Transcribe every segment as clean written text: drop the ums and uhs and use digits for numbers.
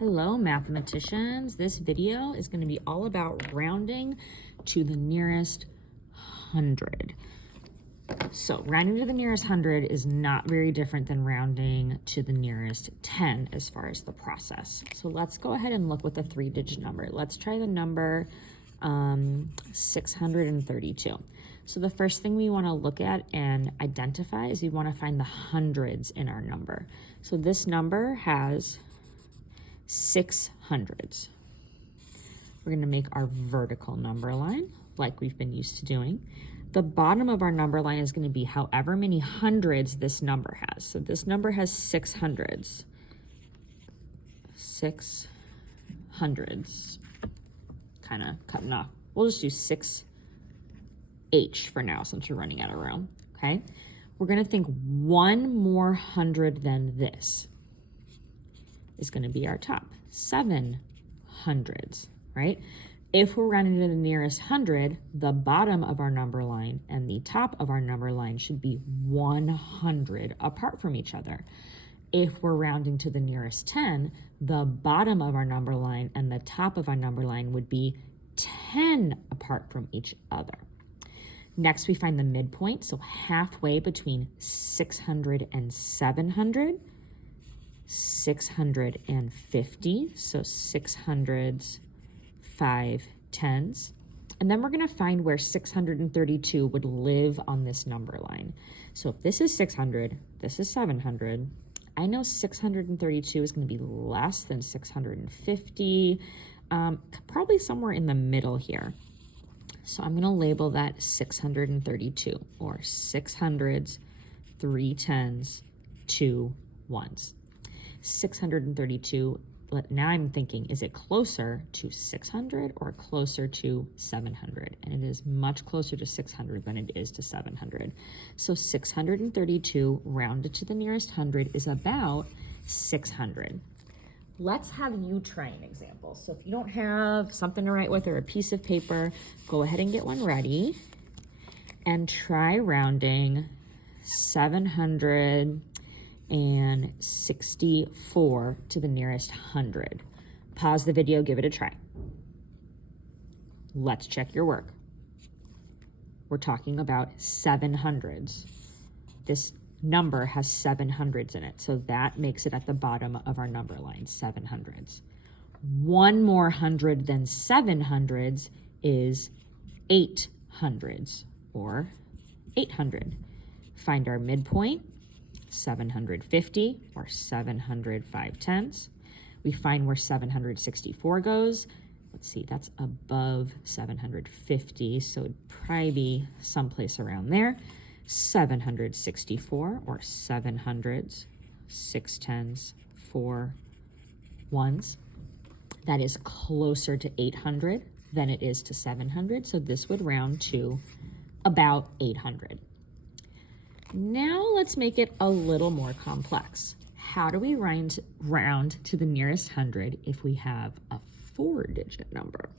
Hello, mathematicians. This video is going to be all about rounding to the nearest 100. So rounding to the nearest 100 is not very different than rounding to the nearest 10 as far as the process. So let's go ahead and look with a 3-digit number. Let's try the number 632. So the first thing we want to look at and identify is we want to find the hundreds in our number. So this number has 6 hundreds. We're going to make our vertical number line like we've been used to doing. The bottom of our number line is going to be however many hundreds this number has. So this number has 6 hundreds. 6 hundreds. Kind of cutting off. We'll just do 6H for now since we're running out of room. Okay. We're going to think one more hundred than this is going to be our top. 7 hundreds, right? If we're rounding to the nearest 100, the bottom of our number line and the top of our number line should be 100 apart from each other. If we're rounding to the nearest 10, the bottom of our number line and the top of our number line would be 10 apart from each other. Next, we find the midpoint, so halfway between 600 and 700. 650, so 6 hundreds, 5 tens. And then we're going to find where 632 would live on this number line. So if this is 600, this is 700. I know 632 is going to be less than 650, probably somewhere in the middle here. So I'm going to label that 632, or 6 hundreds, 3 tens, 2 ones. 632, now I'm thinking, is it closer to 600 or closer to 700? And it is much closer to 600 than it is to 700. So 632 rounded to the nearest 100 is about 600. Let's have you try an example. So if you don't have something to write with or a piece of paper, go ahead and get one ready and try rounding 764 to the nearest 100. Pause the video, give it a try. Let's check your work. We're talking about 700s. This number has 700s in it, so that makes it at the bottom of our number line, 700s. One more hundred than 700s is 800s, or 800. Find our midpoint, 750, or 705 tenths. We find where 764 goes. Let's see, that's above 750, so it'd probably be someplace around there. 764, or 7 hundreds, 6 tens, 4 ones. That is closer to 800 than it is to 700, so this would round to about 800. Now let's make it a little more complex. How do we round to the nearest 100 if we have a 4-digit number?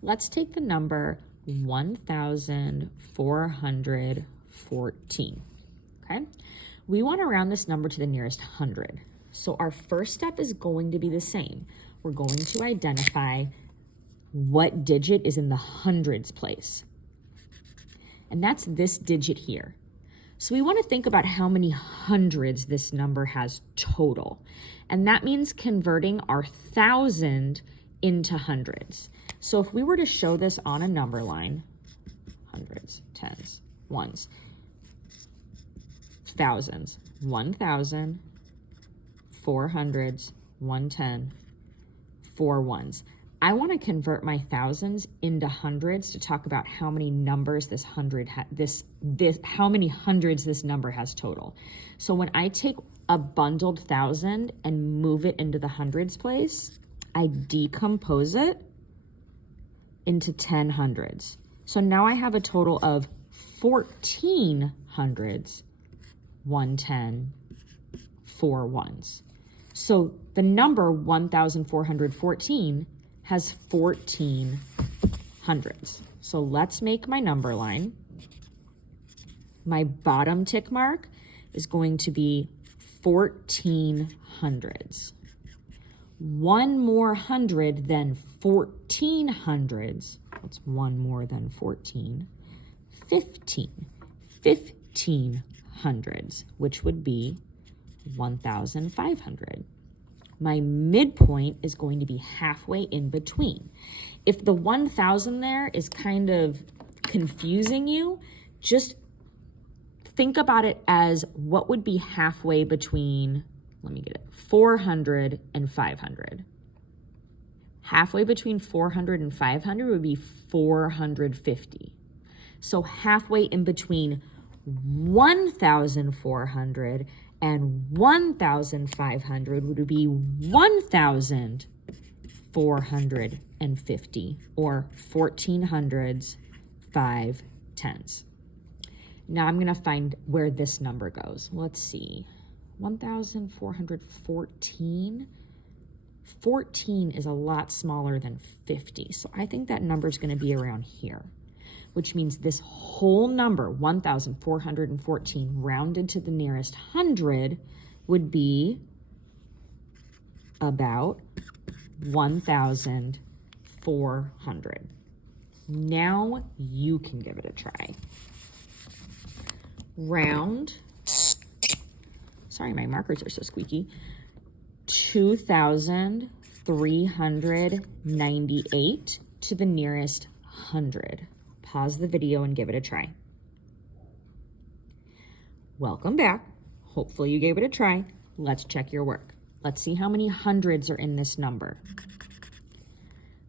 Let's take the number 1,414. Okay, we want to round this number to the nearest 100. So our first step is going to be the same. We're going to identify what digit is in the hundreds place. And that's this digit here. So we want to think about how many hundreds this number has total. And that means converting our 1,000 into hundreds. So if we were to show this on a number line, hundreds, tens, ones, thousands, 1,000, 400s, 110, 4 ones. I want to convert my thousands into hundreds to talk about how many numbers this hundred how many hundreds this number has total. So when I take a bundled 1,000 and move it into the hundreds place, I decompose it into 10 hundreds. So now I have a total of 14 hundreds, 110, 4 ones. So the number 1,414 has 14 hundreds. So let's make my number line. My bottom tick mark is going to be 14 hundreds. one more hundred than 14 hundreds. What's one more than 14? 15. 15 hundreds, which would be 1,500. My midpoint is going to be halfway in between. If the 1,000 there is kind of confusing you, just think about it as what would be halfway between, let me get it, 400 and 500. Halfway between 400 and 500 would be 450. So halfway in between 1,400 and 1,500 would be 1,450, or 14 hundreds, 5 tens. Now I'm going to find where this number goes. Let's see. 1,414. 14 is a lot smaller than 50. So I think that number is going to be around here, which means this whole number, 1,414, rounded to the nearest 100, would be about 1,400. Now you can give it a try. Round, sorry, my markers are so squeaky, 2,398 to the nearest 100. Pause the video and give it a try. Welcome back. Hopefully you gave it a try. Let's check your work. Let's see how many hundreds are in this number.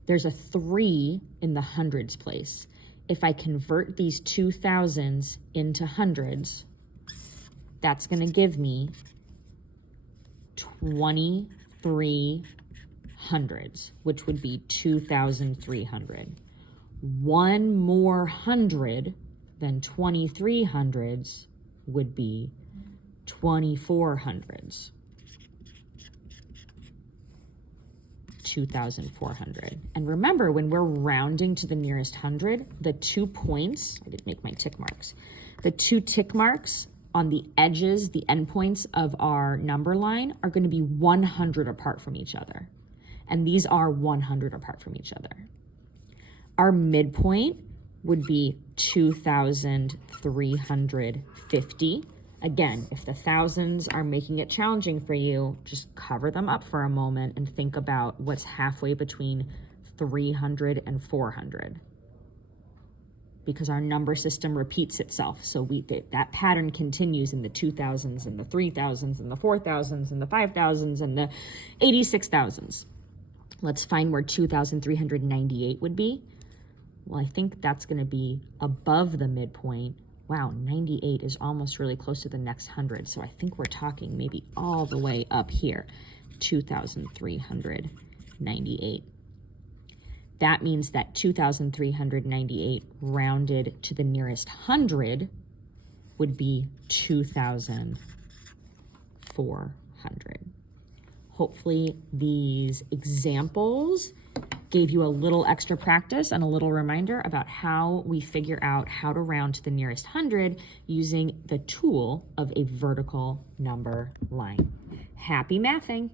There's a 3 in the hundreds place. If I convert these 2,000s into hundreds, that's going to give me 23 hundreds, which would be 2,300. One more hundred than 23 hundreds would be 24 hundreds. 2,400. And remember, when we're rounding to the nearest 100, the 2 points, I didn't make my tick marks, the 2 tick marks on the edges, the endpoints of our number line are going to be 100 apart from each other. And these are 100 apart from each other. Our midpoint would be 2,350. Again, if the thousands are making it challenging for you, just cover them up for a moment and think about what's halfway between 300 and 400. Because our number system repeats itself. So that pattern continues in the 2,000s and the 3,000s and the 4,000s and the 5,000s and the 86,000s. Let's find where 2,398 would be. Well, I think that's going to be above the midpoint. Wow, 98 is almost really close to the next 100. So I think we're talking maybe all the way up here, 2,398. That means that 2,398 rounded to the nearest 100 would be 2,400. Hopefully these examples gave you a little extra practice and a little reminder about how we figure out how to round to the nearest 100 using the tool of a vertical number line. Happy mathing!